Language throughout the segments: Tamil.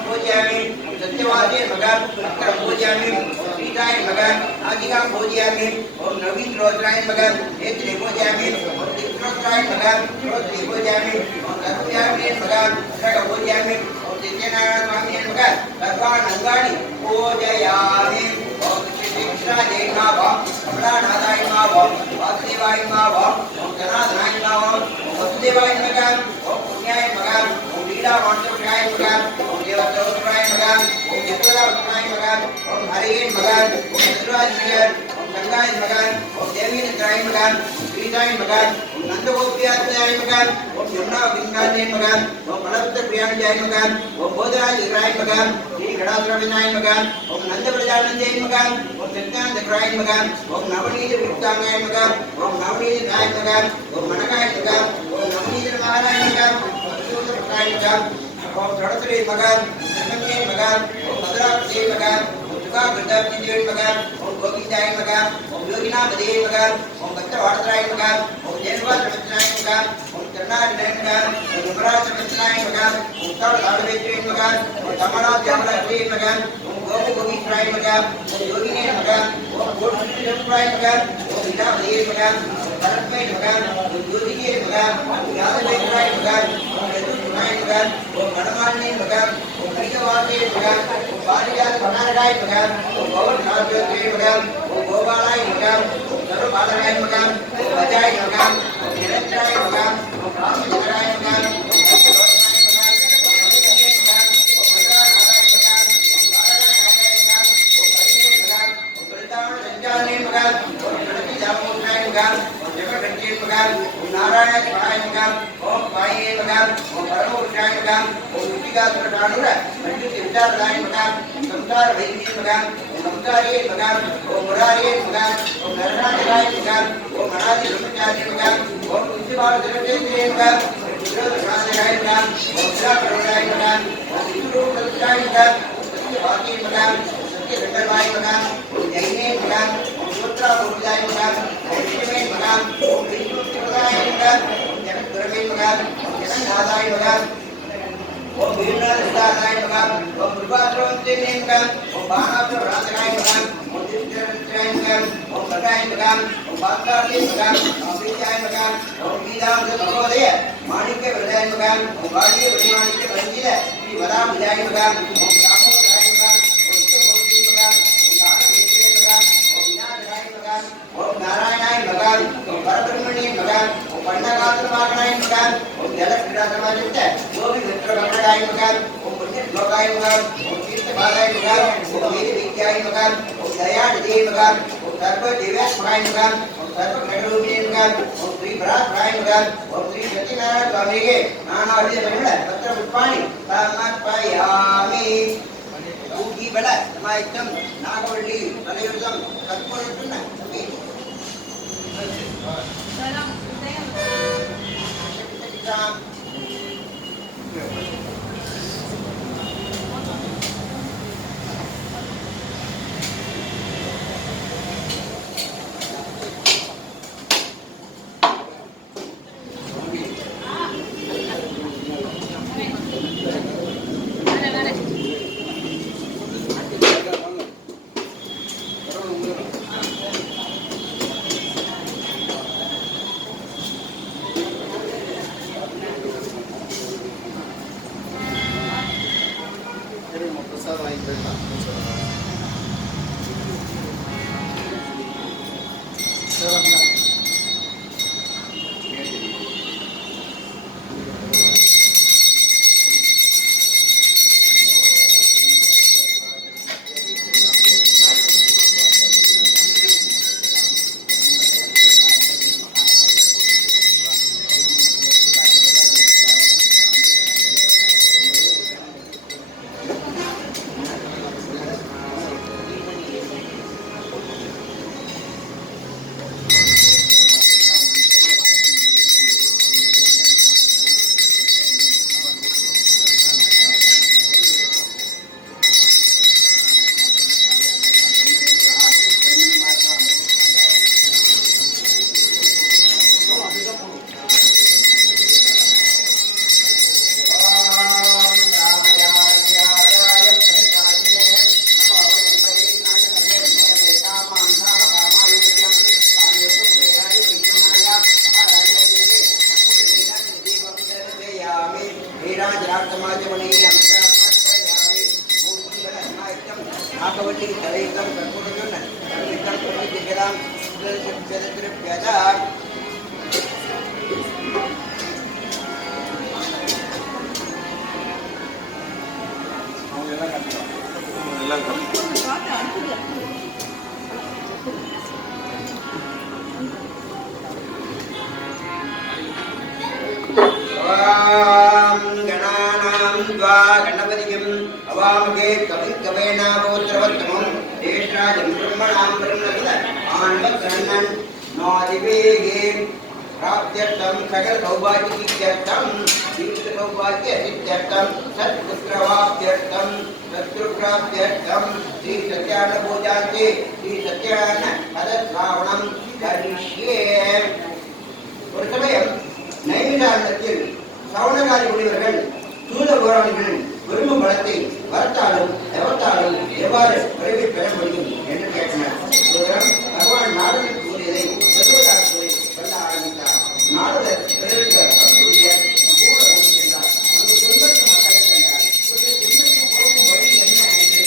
पूजयामि सत्यवादे मगन अक्र पूजयामि सीताय मगन आजिका पूजयामि ओम नवीन रोद्राय मगन नेत्रे पूजयामि ओम दिक्रोत्राय मगन रोद्रे पूजयामि ओम कर्पूयामि मगन रग पूजयामि ओम दित्यनारायण स्वामी मगन सर्वान अंगानि पूजयामि ओम कृष्णा जय माव कमलानाथाय माव वासुदेवाय माव ओम जनार्दनाय माव ओम वसुदेवाय मगन ओम पुण्याय मगन ओम लीला वाणिज्याय मगन ओम देवतोत्राय मगन ओम जगदाय मगन ओम हरिये मगन ओम चतुराय मगन ओम गंगाय मगन ओम देवी नत्राय मगन श्रीदाय मगन ओम नंदगोपियाय मगन ओम यमुना विंगाय मगन ओम बलभद्र प्रियाय मगन ओम बोधराज राय मगन श्री गणाधर विनाय मगन ओम नंद प्रजानंदय मगन ओम सत्यान चक्राय मगन ओम नवनीत विक्तांगाय मगन ओम नवनीत नाय मगन ओम मनकाय मगन ओम नवनीत महाराय मगन ओम सूत्र प्रकाय मगन ओम धड़तरे मगन संगमे मगन ओम भद्राक्षे मगन ओम जुगा गंधाब्दी मगन ओम गोविंदाय मगन ओम योगिना मदे मगन ओम भक्तवाड़राय मगन ओम जैनवा समचनाय मगन ओम चरणाय मगन ओम युवराज समचनाय मगन ओम तड़ ताड़वेत्रे मगन ओम तमणा जमरात्रे मगन ओम गोप गोविंद्राय मगन ओम योगिने मगन ओम गोविंद्राय मगन ओम लीला मदे मगन ओम भरतमय मगन ओम योगिने मगन ओम यादवेन्द्राय मगन ओम यदुनाय मगन ओम गणमान्य मगन ओम हरिवासे मगन ओम बालियाल भनाराय मगन ओम गोवर्धनाय मगन ओम गोपालाय मगन ओम सर्वपालाय मगन ओम अजय मगन ओम निरंजनाय मगन ओम रामचंद्राय मगन ओम भक्तलोचनाय मगन ओम हरिये मगन ओम भद्रनाथाय मगन ओम बालनाथाय मगन ओम हरिये मगन ओम वृंदावन रंजनाय मगन ओम गणपति दामोदराय मगन ओम जगदंजे मगन ओम नारायण शिवाय मगन ओम पाये मगन ओम परमोषाय मगन ओम युतिका सुरदानुर पंडित विद्यार्थाय मगन ओम संसार वैद्य मगन ओम नमस्कारे मगन ओम मुरारे मगन ओम नरनाथाय मगन ओम अनादि ब्रह्मचारी मगन ओम कुंजबाल जगदेन्द्रे मगन ओम विरोधनाथाय मगन ओम शिलाकरुणाय मगन ओम विष्णुरूपदाय मगन ओम सत्यवादी मगन ओम सत्यगंधर्वाय मगन ओम जैने मगन ओम सूत्राभूताय मगन ओम विष्णुवे मगन ओम विष्णुप्रदाय मगन ओम जगद्गुरवे मगन ओम जगन्नाथाय मगन ओम वीरनाथाय मगन ओम कृपाद्रवन्ते मगन ओम बाणासुरनाथाय मगन ओम दिव्यरत्राय मगन ओम भद्राय मगन ओम भास्कराय मगन ओम प्रीत्याय मगन ओम वीरांग भगवदय माणिक्य वरदाय मगन ओम बालिय वरमाणिक्य वंजित श्री वराम विदाय मगन ओम दामोदराय मगन ओम चित्तभूति मगन ओम दानवेन्द्रे मगन ओम विनाशराय मगन ओम नारायणाय मगन ओम परब्रह्मणे मगन ओम पंडगात्रमागणाय मगन ओम जलक्रीडासमाजित योगी मित्रगणनाय मगन ओम पुण्यश्लोकाय मगन ओम तीर्थपादाय मगन ओम वीरविद्याय मगन ओम दयानिधे मगन ओम सर्वदेवात्मकाय मगन ओम सर्वघटरूपिणे मगन ओम श्री भरात्राय मगन ओम श्री सत्यनारायण स्वामिगे नानाविधपरिमळ पत्रपुष्पाणि समर्पयामि ऊगी बल समायुक्तं नागवल्ली फलयुक्तं कर्पूरपूर्ण समाजमणि नागवल्ली तलयुक्तं कर्पूरजुन सर्वितं प्रतिदिगदां सुदर्शनचरित्रप्यदा गणपतिं अवामगे कविकवेनावोत्रवत्तमं ज्येष्ठराजं ब्रह्मणां ब्रह्मणस्पत आनन्दकर्णन् नादिवेगे प्राप्त्यर्थं सकल सौभाग्यसिद्ध्यर्थं दीर्घसौभाग्यसिद्ध्यर्थं सत्पुत्रवाप्त्यर्थं शत्रुप्राप्त्यर्थं श्री सत्यान्न पूजान्ते श्री सत्यान्न पदश्रावणं करिष्ये ஒரு சமயம் நைமிஷாரண்யத்தில் சவுனகாரி முனிவர்கள் சூத போராளிகளின் விரும்பு பலத்தை வரத்தாலும் எவத்தாலும் எவ்வாறு விரைவில் பெற முடியும் என்று கேட்டனர். பகவான் நாரதன் கூறியதை சொல்வதாக கூறி சொல்ல ஆரம்பித்தார். நாரதர் பிறருக்கு அற்புதிய கூட வந்து சென்றார். அந்த துன்பத்து மக்களை கண்டார். துன்பத்தை போகும் வழி என்ன என்று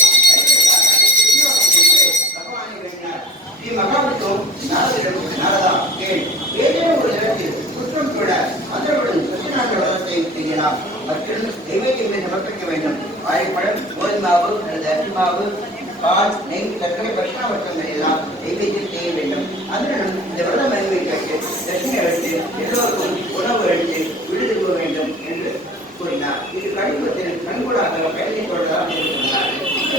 பகவானை வேண்டினார். ஸ்ரீ மகாவிஷ்ணு நாரதரிடம் நாரதா கேள், ஏதேனும் ஒரு இடத்தில் குற்றம் கூட அதனுடன் சத்தியநாத வளத்தை செய்யலாம். மற்றும் நைவேத்தியங்களை சமர்ப்பிக்க வேண்டும். வாழைப்பழம், கோதுமாவு அல்லது அரிசி மாவு, பால், நெய், சர்க்கரை, பட்சணவற்றங்கள் எல்லாம் நைவேத்தியம் செய்ய வேண்டும். அதனுடன் இந்த விரதம் அறிவிக்கப்பட்டு தட்சிணை அளித்து எல்லோருக்கும் உணவு அளித்து விடுதல் வேண்டும் என்று கூறினார். இது கடிதத்தில் கண்கூடாக பயணத்தை கொள்ளலாம் என்று சொன்னார்.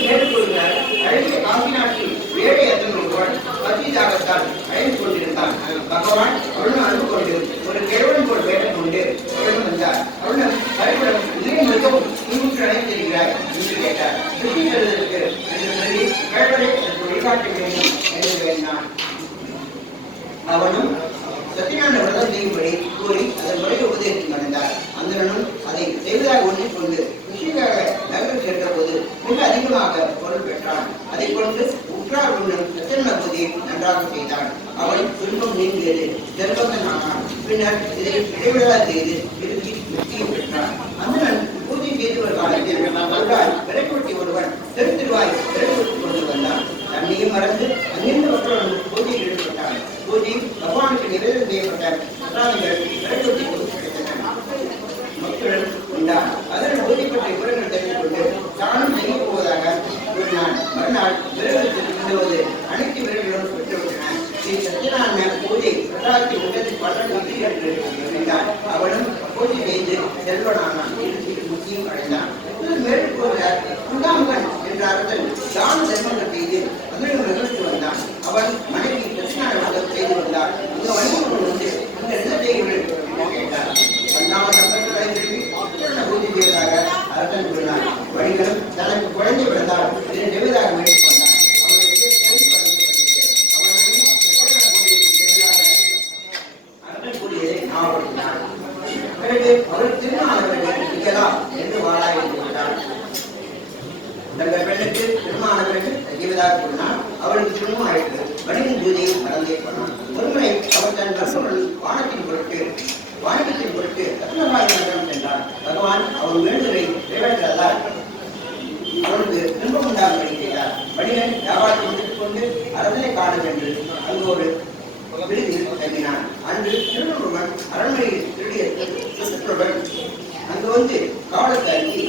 ஏற்றுக்கொள்கிறார். அழகிய காசி நாட்டில் ஏழை அத்தன் ஒருவன் பசிதாகத்தால் அழைந்து கொண்டிருந்தான். பகவான் அவனும் அன்பு கொண்டு ஒரு கிழவன் போல் வேடம் கொண்டு அவனும் வந்தார். அவனும் கருவிடம் ஏன் மிகவும் முன்னுக்கு அழைத்திருக்கிறார் என்று கேட்டார். சுற்றி செல்வதற்கு என்று சொல்லி கிழவனை வழிகாட்ட வேண்டும் என்று வேண்டான். அவனும் சத்தியநாத விரதம் செய்யும்படி கூறி அதன் முறையை உபதேசித்து வந்தார். அந்தனும் அதை செய்வதாக ஒன்றிக்கொண்டு ரிஷிக்காக நகரம் சென்ற போது மிக அதிகமாக பொருள் பெற்றான். அதை கொண்டு உற்றார் உண்ணும் சத்தியநாத பூஜையை நன்றாக செய்தான். அவன் துன்பம் நீங்கியது, செல்வந்தனானான். பின்னர் இதை இடைவிடா செய்து இறுதி வெற்றியை பெற்றான். அந்தனன் பூஜை செய்து ஒரு காலத்தில் விரைக்குட்டி ஒருவன் திருவாய் விரைக்குட்டி கொண்டு வந்தான். தன்னையும் மறந்து அங்கிருந்து மற்றவன் பூஜையில் ஈடுபட்டான். பூஜை பகவானுக்கு நிவேதனம் செய்யப்பட்ட பிரசாதங்கள் விரைக்குட்டிக்கு கிடைத்தன. மக்களும் உண்டான். அதன் பூஜை பற்றிய விவரங்கள் தெரிந்து கொண்டு தானும் செய்ய போவதாக கூறினான். மறுநாள் விரைவில் கொண்டுவது அனைத்து விரைவிலும் பெற்றுவிட்டன. ஸ்ரீ சத்யநாராயண பூஜை பிரசாதத்தை உடனே பலன் என்று இருந்தான். அவனும் பூஜை செய்து செல்வனானான். முக்கியம் அடைந்தான். மேலும் கூறுகிறார், சுதாமுகன் என்ற அரசன் தான தர்மங்கள் செய்து தமிழக நிகழ்ச்சி வந்தான். அவன் மனைவி சத்யநாராயண செய்து வந்தார். இந்த வணிகர்கள் வந்து இந்த நிலத்தைகள் என்று கேட்டார். பூஜை செய்வதாக அரசன் கூறினார். வணிகன் தனக்கு குழந்தை பிறந்தால் இதை நெய்வதாக வேண்டிக் கொண்டான். அவனுக்கு அரசன் கூறியதை ஞாபகப்படுத்தினார். பிறகு அவர் திருமணமானவர்கள் இருக்கலாம் என்று வாழாயிருக்கிறார். தங்கள் பெண்ணுக்கு திருமணமானவர்கள் செய்வதாக கூறினார். அவளுக்கு திருமணம் ஆயிற்று. வணிகன் பூஜையை மறந்தே போனான். ஒருமுறை அவர் தன் கற்புடன் வானத்தின் பொருட்டு ரத்னபாயிடம் சென்றார். பகவான் அவன் வேண்டுதலை நிறைவேற்றதால் அவனுக்கு துன்பம் உண்டாகும்படி செய்தார். வணிகன் வியாபாரத்தை முடித்துக் கொண்டு அரசனை காண சென்று அங்கு ஒரு விடுதியில் தங்கினான். அன்று திருநூறுவன் அரண்மனையில் திருடிய சுற்றுடன் அங்கு வந்து காவலுக்கு அருகி